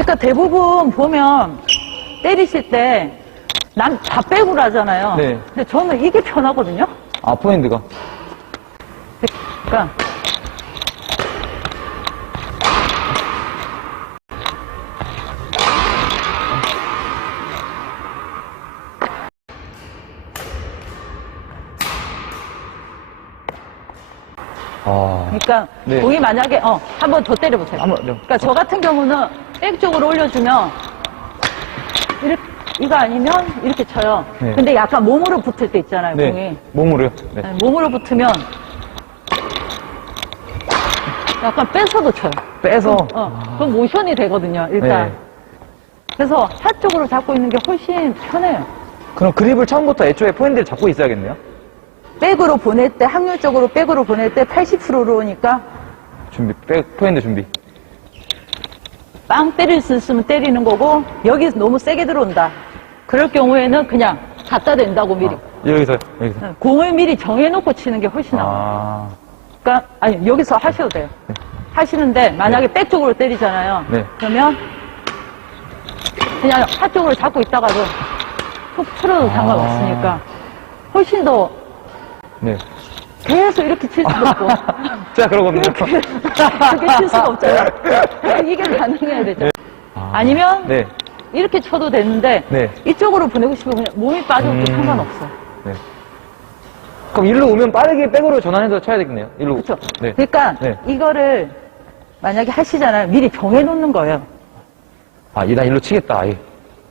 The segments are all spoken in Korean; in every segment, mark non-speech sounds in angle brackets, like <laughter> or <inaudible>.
그러니까 대부분 보면 때리실 때난다 빼고 하잖아요. 네. 근데 저는 이게 편하거든요. 아, 포핸드가. 그러니까 아. 그러니까 네. 공이 만약에 어 한 번 더 때려보세요. 한번, 네. 그러니까 저 같은 경우는 백 쪽으로 올려주면 이렇게 이거 아니면 이렇게 쳐요. 네. 근데 약간 몸으로 붙을 때 있잖아요, 공이. 네. 몸으로요? 네. 네, 몸으로 붙으면 약간 뺏어도 쳐요. 빼서. 어, 그럼 모션이 되거든요, 일단. 네. 그래서 한쪽으로 잡고 있는 게 훨씬 편해요. 그럼 그립을 처음부터 애초에 포핸드를 잡고 있어야겠네요? 백으로 보낼 때, 확률적으로 백으로 보낼 때 80%로 오니까 준비, 백, 포핸드 준비. 빵 때릴 수 있으면 때리는 거고, 여기 너무 세게 들어온다. 그럴 경우에는 그냥 갖다 댄다고 미리. 여기서요, 여기서. 네, 공을 미리 정해놓고 치는 게 훨씬 나아 요. 아. 그러니까, 아니, 여기서 하셔도 돼요. 하시는데, 만약에 백 쪽으로 때리잖아요. 네. 그러면, 그냥 한쪽으로 잡고 있다가도 툭 틀어도 아. 상관없으니까, 훨씬 더 네. 계속 이렇게 칠 수도 없고, <laughs> 제가 그러거든요. 그렇게, 그렇게 칠 수가 없잖아요. 이게 가능해야 되죠. 아. 아니면, 네. 이렇게 쳐도 되는데, 네. 이쪽으로 보내고 싶으면 몸이 빠져도 음. 상관없어. 네. 그럼 일로 오면 빠르게 백으로 전환해서 쳐야 되겠네요. 일로. 그렇죠. 네. 그러니까 네. 이거를 만약에 하시잖아요. 미리 정해 놓는 거예요. 아, 이- 나 일로 치겠다, 아예.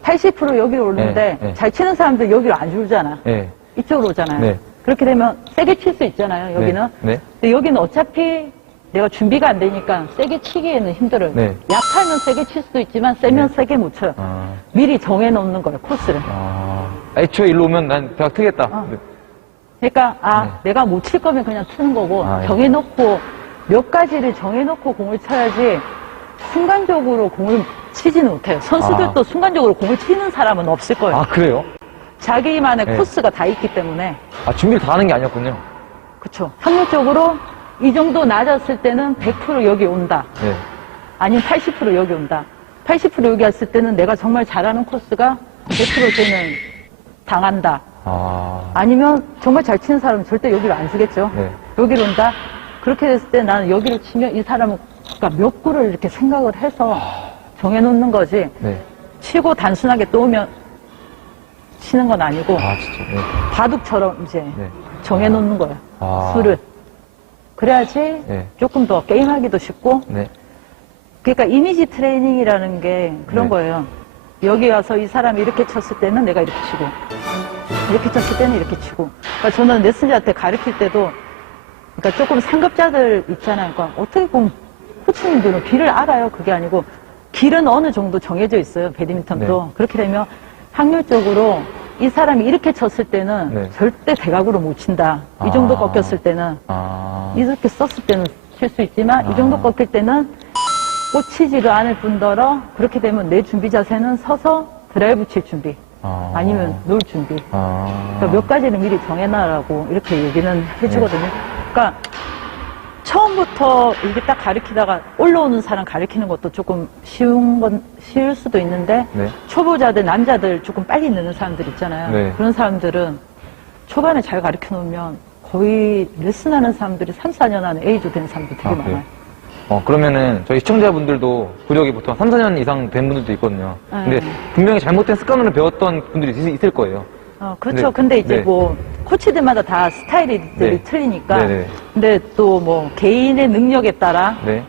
80% 여기로 오르는데 네, 네. 잘 치는 사람들 여기로 안 줄잖아. 네. 이쪽으로 오잖아요. 네. 그렇게 되면 세게 칠 수 있잖아요. 여기는. 네. 네. 근데 여기는 어차피 내가 준비가 안 되니까 세게 치기에는 힘들어요. 네. 약하면 세게 칠 수도 있지만 세면 세게 못 쳐요. 아. 미리 정해놓는 거예요. 코스를. 아. 애초에 일로 오면 난 대학 트겠다. 어. 네. 그러니까 아 네. 내가 못 칠 거면 그냥 트는 거고 아, 예. 정해놓고 몇 가지를 정해놓고 공을 쳐야지 순간적으로 공을 치지는 못해요. 선수들도 아. 순간적으로 공을 치는 사람은 없을 거예요. 아, 그래요? 자기만의 네. 코스가 다 있기 때문에 아, 준비를 다 하는 게 아니었군요. 그렇죠. 확률적으로 이 정도 낮았을 때는 100% 여기 온다. 네. 아니면 80% 여기 온다. 80% 여기 왔을 때는 내가 정말 잘하는 코스가 100% 때는 당한다. 아. 아니면 정말 잘 치는 사람은 절대 여기로 안 주겠죠. 네. 여기로 온다. 그렇게 됐을 때 나는 여기를 치면 이 사람은 그러니까 몇 구를 이렇게 생각을 해서 정해놓는 거지. 네. 치고 단순하게 또 오면 치는 건 아니고 아, 진짜. 네. 바둑처럼 이제 네. 정해놓는 거예요. 아. 수를. 그래야지 네. 조금 더 게임하기도 쉽고 네. 그러니까 이미지 트레이닝이라는 게 그런 네. 거예요. 여기 와서 이 사람이 이렇게 쳤을 때는 내가 이렇게 치고, 이렇게 쳤을 때는 이렇게 치고. 그러니까 저는 레슨자한테 가르칠 때도, 그러니까 조금 상급자들 있잖아요. 그러니까 어떻게 보면 코치님들은 길을 알아요. 그게 아니고 길은 어느 정도 정해져 있어요. 배드민턴도. 네. 그렇게 되면 확률적으로 이 사람이 이렇게 쳤을 때는 네. 절대 대각으로 못 친다. 이 정도 아. 꺾였을 때는 아. 이렇게 썼을 때는 칠 수 있지만 이 정도 아. 꺾일 때는 꽂히지도 않을 뿐더러 그렇게 되면 내 준비 자세는 서서 드라이브 칠 준비 아. 아니면 놀 준비 아. 그러니까 몇 가지를 미리 정해놔라고 이렇게 얘기는 해주거든요. 그러니까 처음부터 이렇게 딱 가르치다가 올라오는 사람 가르치는 것도 조금 쉬운 건 쉬울 수도 있는데 네. 초보자들 남자들 조금 빨리 느는 사람들 있잖아요. 네. 그런 사람들은 초반에 잘 가르쳐 놓으면 거의 레슨하는 사람들이 3, 4년 안에 A조 되는 사람들 되게 아, 많아요. 그래요? 어, 그러면은 저희 시청자분들도 구력이 보통 3, 4년 이상 된 분들도 있거든요. 근데 네. 분명히 잘못된 습관으로 배웠던 분들이 있- 있을 거예요. 어, 그렇죠. 네. 근데 이제 네. 뭐 코치들마다 다 스타일들이 네. 틀리니까. 네네. 근데 또 뭐 개인의 능력에 따라 네.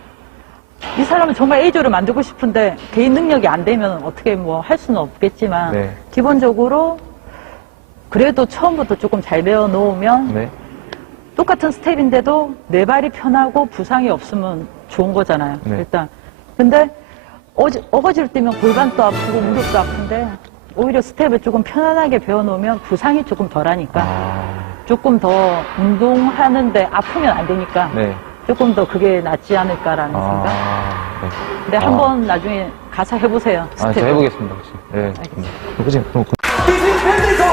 이 사람은 정말 A조를 만들고 싶은데 개인 능력이 안 되면 어떻게 뭐 할 수는 없겠지만 네. 기본적으로 그래도 처음부터 조금 잘 배워 놓으면 네. 똑같은 스텝인데도 내 발이 편하고 부상이 없으면 좋은 거잖아요. 네. 일단. 근데 어지, 어거지를 뛰면 골반도 아프고 무릎도 아픈데 오히려 스텝을 조금 편안하게 배워 놓으면 부상이 조금 덜하니까 아. 조금 더 운동하는데 아프면 안 되니까 네. 조금 더 그게 낫지 않을까라는 생각. 아. 네. 근데 아. 한번 나중에 가서 해보세요. 아, 스텝을. 제가 해보겠습니다. 혹시. 네. 알겠습니다. 그치? 그럼 팬들도